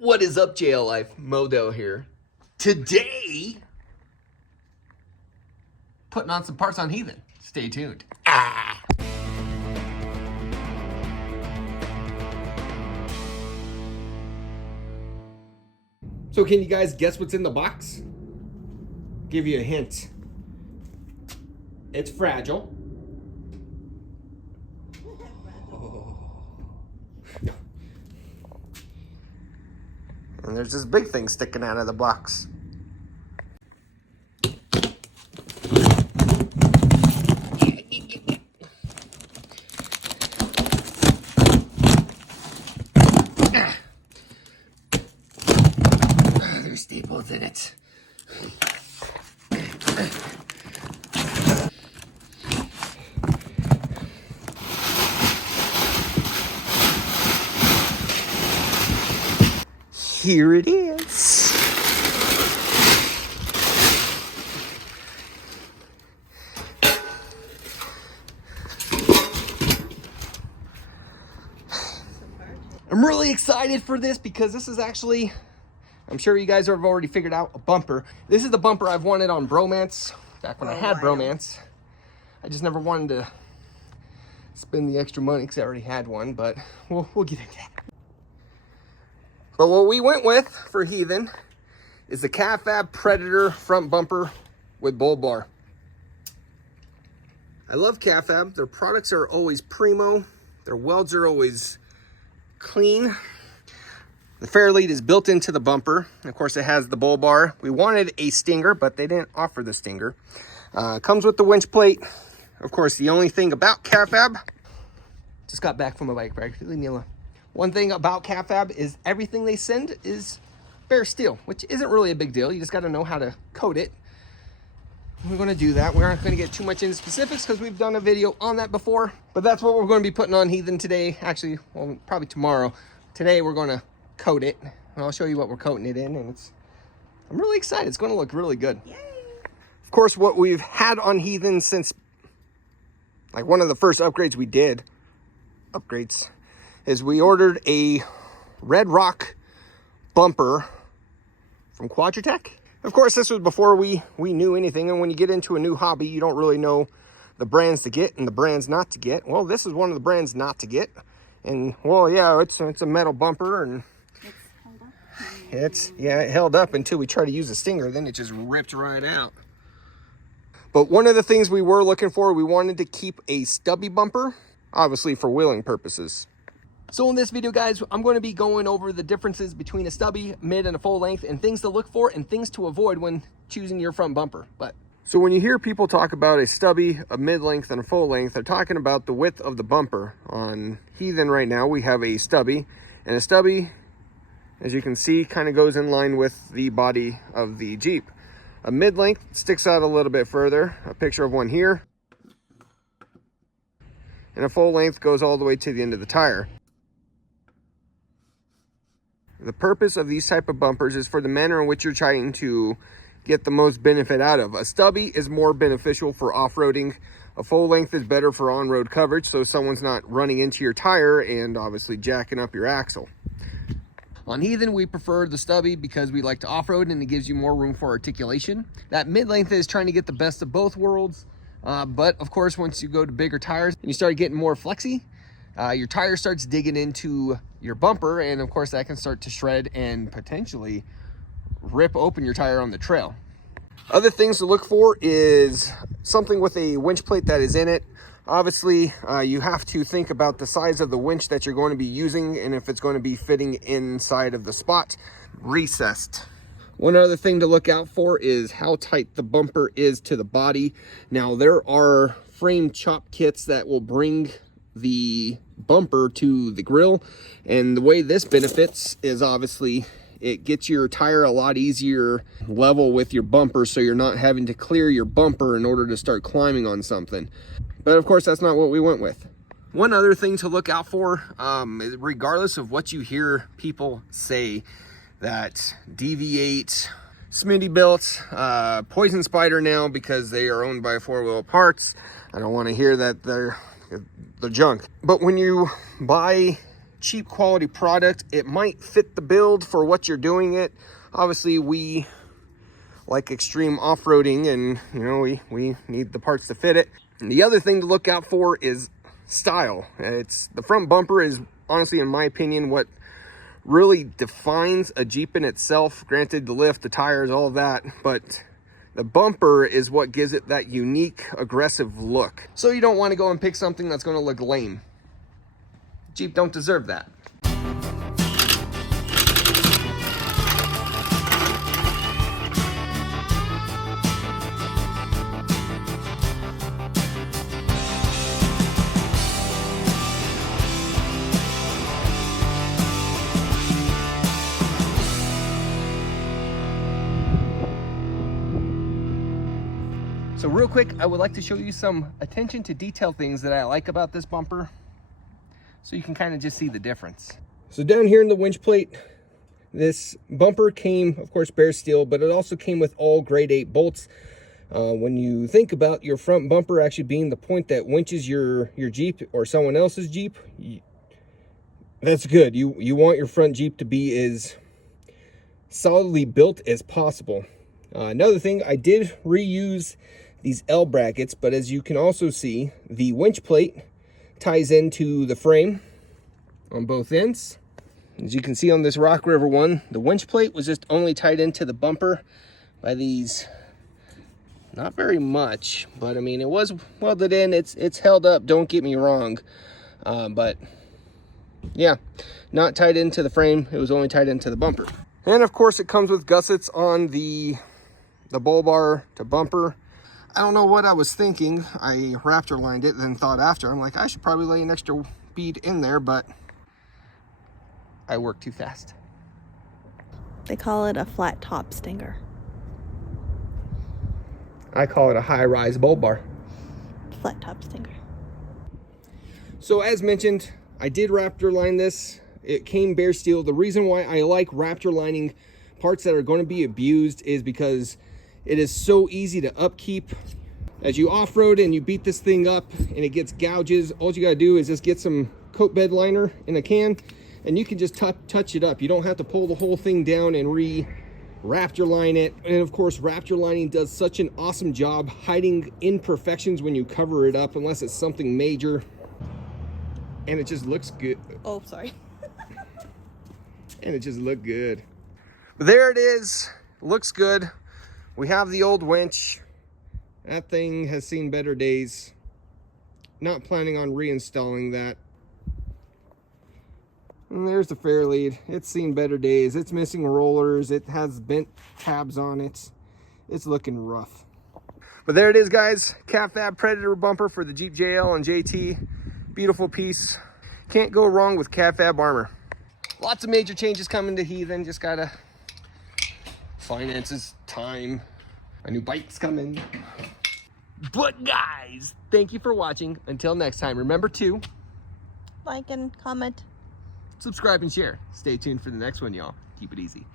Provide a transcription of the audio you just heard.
What is up, JL Life? Modo here. Today, putting on some parts on Heathen. Stay tuned. So can you guys guess what's in the box? Give you a hint. It's fragile. And there's this big thing sticking out of the box. There's staples in it. Here it is. I'm really excited for this because this is actually, I'm sure you guys have already figured out, a bumper. This is the bumper I've wanted on Bromance, back when I had Bromance. I just never wanted to spend the extra money because I already had one, but we'll get into that. But what we went with for Heathen is the CAFAB Predator front bumper with bull bar. I love CAFAB. Their products are always primo. Their welds are always clean. The Fairlead is built into the bumper. Of course, it has the bull bar. We wanted a stinger, but they didn't offer the stinger. Comes with the winch plate. Of course, the only thing about CAFAB, just got back from a bike ride. Leave me alone. One thing about CAFAB is everything they send is bare steel, which isn't really a big deal. You just got to know how to coat it. We're going to do that. We aren't going to get too much into specifics because we've done a video on that before. But that's what we're going to be putting on Heathen today. Actually, well, probably tomorrow. Today we're going to coat it. And I'll show you what we're coating it in. And I'm really excited. It's going to look really good. Yay. Of course, what we've had on Heathen since, like, one of the first upgrades we did, is we ordered a Red Rock bumper from Quadratec. Of course, this was before we knew anything, and when you get into a new hobby, you don't really know the brands to get and the brands not to get. Well, this is one of the brands not to get, and well, yeah, it's a metal bumper, and it held up until we tried to use a stinger, then it just ripped right out. But one of the things we were looking for, we wanted to keep a stubby bumper, obviously for wheeling purposes. So in this video, guys, I'm going to be going over the differences between a stubby, mid, and a full length, and things to look for and things to avoid when choosing your front bumper. So when you hear people talk about a stubby, a mid-length, and a full length, they're talking about the width of the bumper. On Heathen right now, we have a stubby, and a stubby, as you can see, kind of goes in line with the body of the Jeep. A mid-length sticks out a little bit further, a picture of one here, and a full length goes all the way to the end of the tire. The purpose of these type of bumpers is for the manner in which you're trying to get the most benefit out of. A stubby is more beneficial for off-roading. A full length is better for on-road coverage, so someone's not running into your tire and obviously jacking up your axle. On Heathen, we prefer the stubby because we like to off-road and it gives you more room for articulation. That mid-length is trying to get the best of both worlds, but of course, once you go to bigger tires and you start getting more flexy, your tire starts digging into your bumper, and of course that can start to shred and potentially rip open your tire on the trail. Other things to look for is something with a winch plate that is in it. Obviously, you have to think about the size of the winch that you're going to be using and if it's going to be fitting inside of the spot. Recessed. One other thing to look out for is how tight the bumper is to the body. Now, there are frame chop kits that will bring the bumper to the grill, and the way this benefits is obviously it gets your tire a lot easier level with your bumper, so you're not having to clear your bumper in order to start climbing on something. But of course, that's not what we went with. One other thing to look out for, regardless of what you hear people say, that Deviate, Smittybilt, Poison Spider now, because they are owned by 4 Wheel Parts, I don't want to hear that they're junk. But when you buy cheap quality product. It might fit the build for what you're doing it. Obviously, we like extreme off-roading, and you know, we need the parts to fit it. And the other thing to look out for is style. The front bumper is honestly, in my opinion, what really defines a Jeep in itself. Granted, the lift, the tires, all of that, but the bumper is what gives it that unique, aggressive look. So you don't want to go and pick something that's going to look lame. Jeep don't deserve that. So real quick, I would like to show you some attention to detail things that I like about this bumper, so you can kind of just see the difference. So down here in the winch plate, this bumper came, of course, bare steel, but it also came with all grade 8 bolts. When you think about your front bumper actually being the point that winches your Jeep or someone else's Jeep, that's good. You want your front Jeep to be as solidly built as possible. Another thing, I did reuse these L brackets, but as you can also see, the winch plate ties into the frame on both ends. As you can see on this Rock River one, the winch plate was just only tied into the bumper by these, not very much, but I mean, it was welded in. It's held up, don't get me wrong, but yeah, not tied into the frame. It was only tied into the bumper. And of course, it comes with gussets on the bull bar to bumper. I don't know what I was thinking. I Raptor lined it, then thought after, I'm like, I should probably lay an extra bead in there, but I work too fast. They call it a flat top stinger. I call it a high-rise bull bar. Flat top stinger. So as mentioned, I did Raptor line this. It came bare steel. The reason why I like Raptor lining parts that are going to be abused is because it is so easy to upkeep. As you off-road and you beat this thing up and it gets gouges, all you got to do is just get some coat bed liner in a can and you can just touch it up. You don't have to pull the whole thing down and Raptor line it. And of course, Raptor lining does such an awesome job hiding imperfections when you cover it up, unless it's something major. And it just looks good. Oh, sorry. And it just looked good. But there it is. Looks good. We have the old winch. That thing has seen better days. Not planning on reinstalling that. And there's the Fairlead. It's seen better days. It's missing rollers. It has bent tabs on it. It's looking rough. But there it is, guys. Cat Fab Predator bumper for the Jeep JL and JT. Beautiful piece. Can't go wrong with Cat Fab armor. Lots of major changes coming to Heathen. Just gotta finances, time, a new bike's coming. But guys, thank you for watching. Until next time, remember to Like and comment. subscribe and share. Stay tuned for the next one, y'all. Keep it easy.